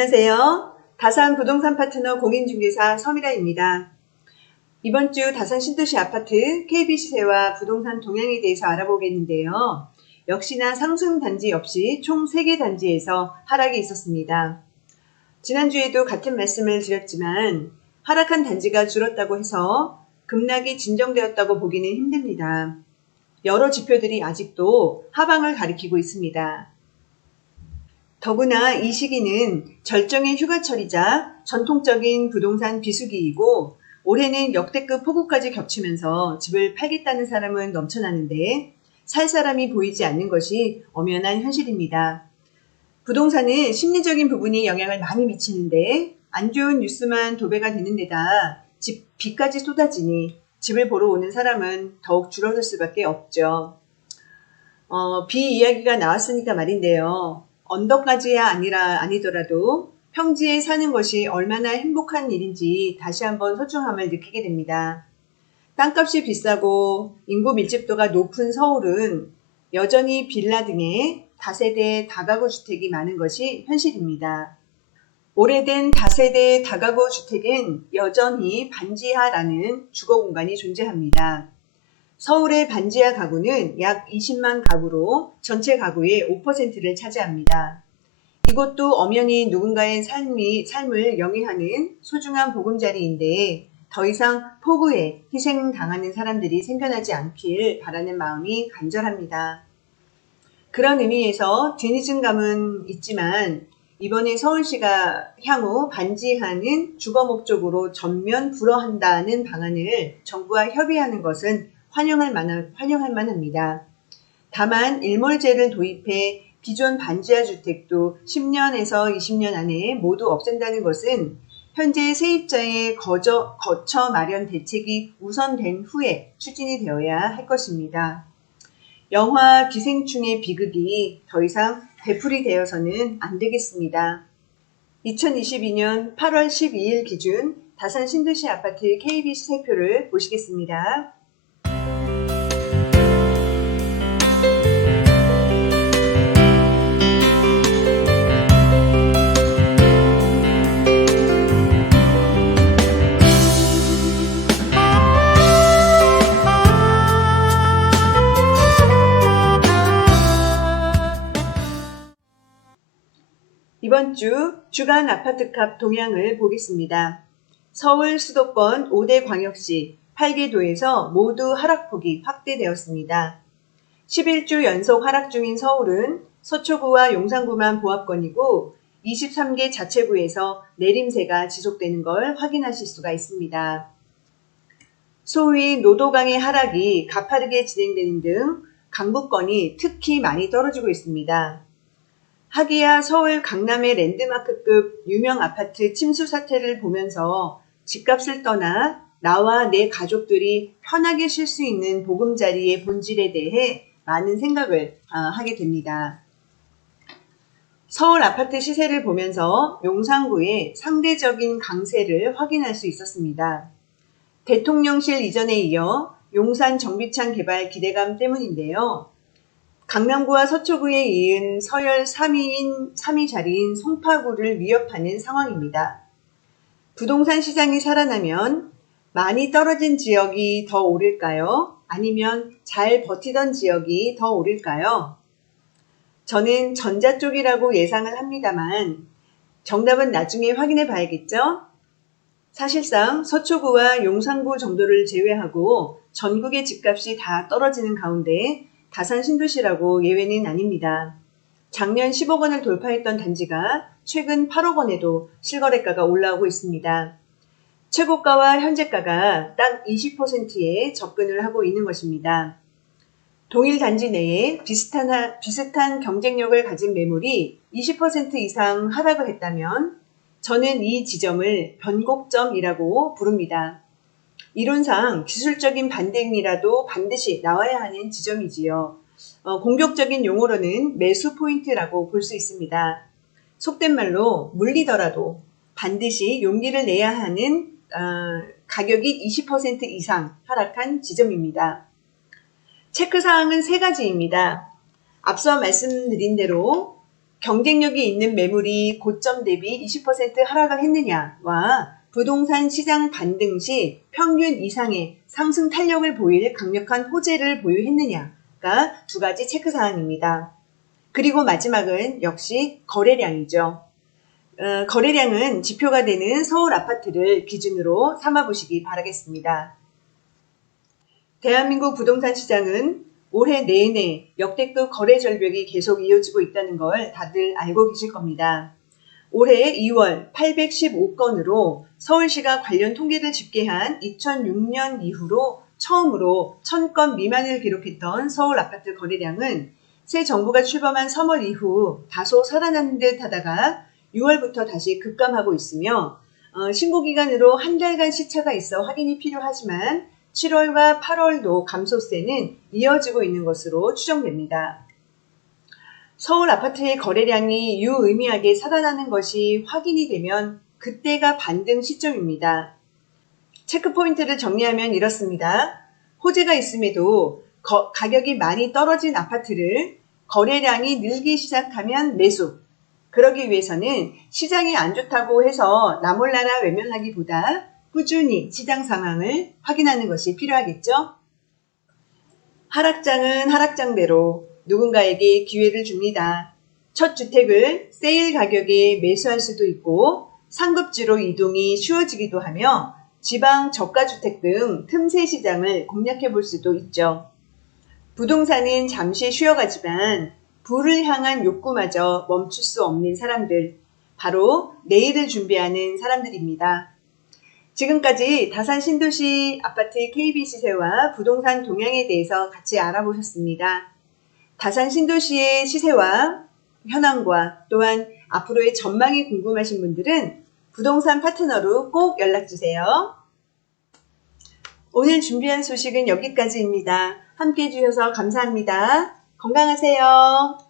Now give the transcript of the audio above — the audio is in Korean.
안녕하세요. 다산 부동산 파트너 공인중개사 서미라입니다. 이번 주 다산 신도시 아파트 KB 시세와 부동산 동향에 대해서 알아보겠는데요. 역시나 상승 단지 없이 총 3개 단지에서 하락이 있었습니다. 지난주에도 같은 말씀을 드렸지만 하락한 단지가 줄었다고 해서 급락이 진정되었다고 보기는 힘듭니다. 여러 지표들이 아직도 하방을 가리키고 있습니다. 더구나 이 시기는 절정의 휴가철이자 전통적인 부동산 비수기이고 올해는 역대급 폭우까지 겹치면서 집을 팔겠다는 사람은 넘쳐나는데 살 사람이 보이지 않는 것이 엄연한 현실입니다. 부동산은 심리적인 부분이 영향을 많이 미치는데 안 좋은 뉴스만 도배가 되는 데다 비까지 쏟아지니 집을 보러 오는 사람은 더욱 줄어들 수밖에 없죠. 비 이야기가 나왔으니까 말인데요. 언덕까지야 아니더라도 평지에 사는 것이 얼마나 행복한 일인지 다시 한번 소중함을 느끼게 됩니다. 땅값이 비싸고 인구 밀집도가 높은 서울은 여전히 빌라 등의 다세대 다가구 주택이 많은 것이 현실입니다. 오래된 다세대 다가구 주택엔 여전히 반지하라는 주거 공간이 존재합니다. 서울의 반지하 가구는 약 20만 가구로 전체 가구의 5%를 차지합니다. 이것도 엄연히 누군가의 삶을 영위하는 소중한 보금자리인데 더 이상 폭우에 희생당하는 사람들이 생겨나지 않길 바라는 마음이 간절합니다. 그런 의미에서 뒤늦은 감은 있지만 이번에 서울시가 향후 반지하는 주거 목적으로 전면 불허한다는 방안을 정부와 협의하는 것은 환영할 만합니다. 다만 일몰제를 도입해 기존 반지하 주택도 10년에서 20년 안에 모두 없앤다는 것은 현재 세입자의 거처 마련 대책이 우선된 후에 추진이 되어야 할 것입니다. 영화 기생충의 비극이 더 이상 되풀이되어서는 안 되겠습니다. 2022년 8월 12일 기준 다산 신도시 아파트 KB 시세표를 보시겠습니다. 이번 주 주간 아파트값 동향을 보겠습니다. 서울 수도권 5대 광역시 8개 도에서 모두 하락폭이 확대되었습니다. 11주 연속 하락 중인 서울은 서초구와 용산구만 보합권이고 23개 자체구에서 내림세가 지속되는 걸 확인하실 수가 있습니다. 소위 노도강의 하락이 가파르게 진행되는 등 강북권이 특히 많이 떨어지고 있습니다. 하기야 서울 강남의 랜드마크급 유명 아파트 침수 사태를 보면서 집값을 떠나 나와 내 가족들이 편하게 쉴 수 있는 보금자리의 본질에 대해 많은 생각을 하게 됩니다. 서울 아파트 시세를 보면서 용산구의 상대적인 강세를 확인할 수 있었습니다. 대통령실 이전에 이어 용산 정비창 개발 기대감 때문인데요. 강남구와 서초구에 이은 서열 3위 자리인 송파구를 위협하는 상황입니다. 부동산 시장이 살아나면 많이 떨어진 지역이 더 오를까요? 아니면 잘 버티던 지역이 더 오를까요? 저는 전자 쪽이라고 예상을 합니다만 정답은 나중에 확인해 봐야겠죠? 사실상 서초구와 용산구 정도를 제외하고 전국의 집값이 다 떨어지는 가운데 다산 신도시라고 예외는 아닙니다. 작년 10억 원을 돌파했던 단지가 최근 8억 원에도 실거래가가 올라오고 있습니다. 최고가와 현재가가 딱 20%에 접근을 하고 있는 것입니다. 동일 단지 내에 비슷한 경쟁력을 가진 매물이 20% 이상 하락을 했다면 저는 이 지점을 변곡점이라고 부릅니다. 이론상 기술적인 반등이라도 반드시 나와야 하는 지점이지요. 공격적인 용어로는 매수 포인트라고 볼 수 있습니다. 속된 말로 물리더라도 반드시 용기를 내야 하는 가격이 20% 이상 하락한 지점입니다. 체크사항은 3가지입니다. 앞서 말씀드린 대로 경쟁력이 있는 매물이 고점 대비 20% 하락을 했느냐와 부동산 시장 반등 시 평균 이상의 상승 탄력을 보일 강력한 호재를 보유했느냐가 두 가지 체크사항입니다. 그리고 마지막은 역시 거래량이죠. 거래량은 지표가 되는 서울 아파트를 기준으로 삼아보시기 바라겠습니다. 대한민국 부동산 시장은 올해 내내 역대급 거래 절벽이 계속 이어지고 있다는 걸 다들 알고 계실 겁니다. 올해 2월 815건으로 서울시가 관련 통계를 집계한 2006년 이후로 처음으로 1000건 미만을 기록했던 서울 아파트 거래량은 새 정부가 출범한 3월 이후 다소 살아나는 듯 하다가 6월부터 다시 급감하고 있으며 신고기간으로 한 달간 시차가 있어 확인이 필요하지만 7월과 8월도 감소세는 이어지고 있는 것으로 추정됩니다. 서울 아파트의 거래량이 유의미하게 살아나는 것이 확인이 되면 그때가 반등 시점입니다. 체크포인트를 정리하면 이렇습니다. 호재가 있음에도 가격이 많이 떨어진 아파트를 거래량이 늘기 시작하면 매수. 그러기 위해서는 시장이 안 좋다고 해서 나몰라라 외면하기보다 꾸준히 시장 상황을 확인하는 것이 필요하겠죠. 하락장은 하락장대로 누군가에게 기회를 줍니다. 첫 주택을 세일 가격에 매수할 수도 있고 상급지로 이동이 쉬워지기도 하며 지방 저가주택 등 틈새 시장을 공략해 볼 수도 있죠. 부동산은 잠시 쉬어가지만 부를 향한 욕구마저 멈출 수 없는 사람들, 바로 내일을 준비하는 사람들입니다. 지금까지 다산 신도시 아파트 KB 시세와 부동산 동향에 대해서 같이 알아보셨습니다. 다산 신도시의 시세와 현황과 또한 앞으로의 전망이 궁금하신 분들은 부동산 파트너로 꼭 연락주세요. 오늘 준비한 소식은 여기까지입니다. 함께 해주셔서 감사합니다. 건강하세요.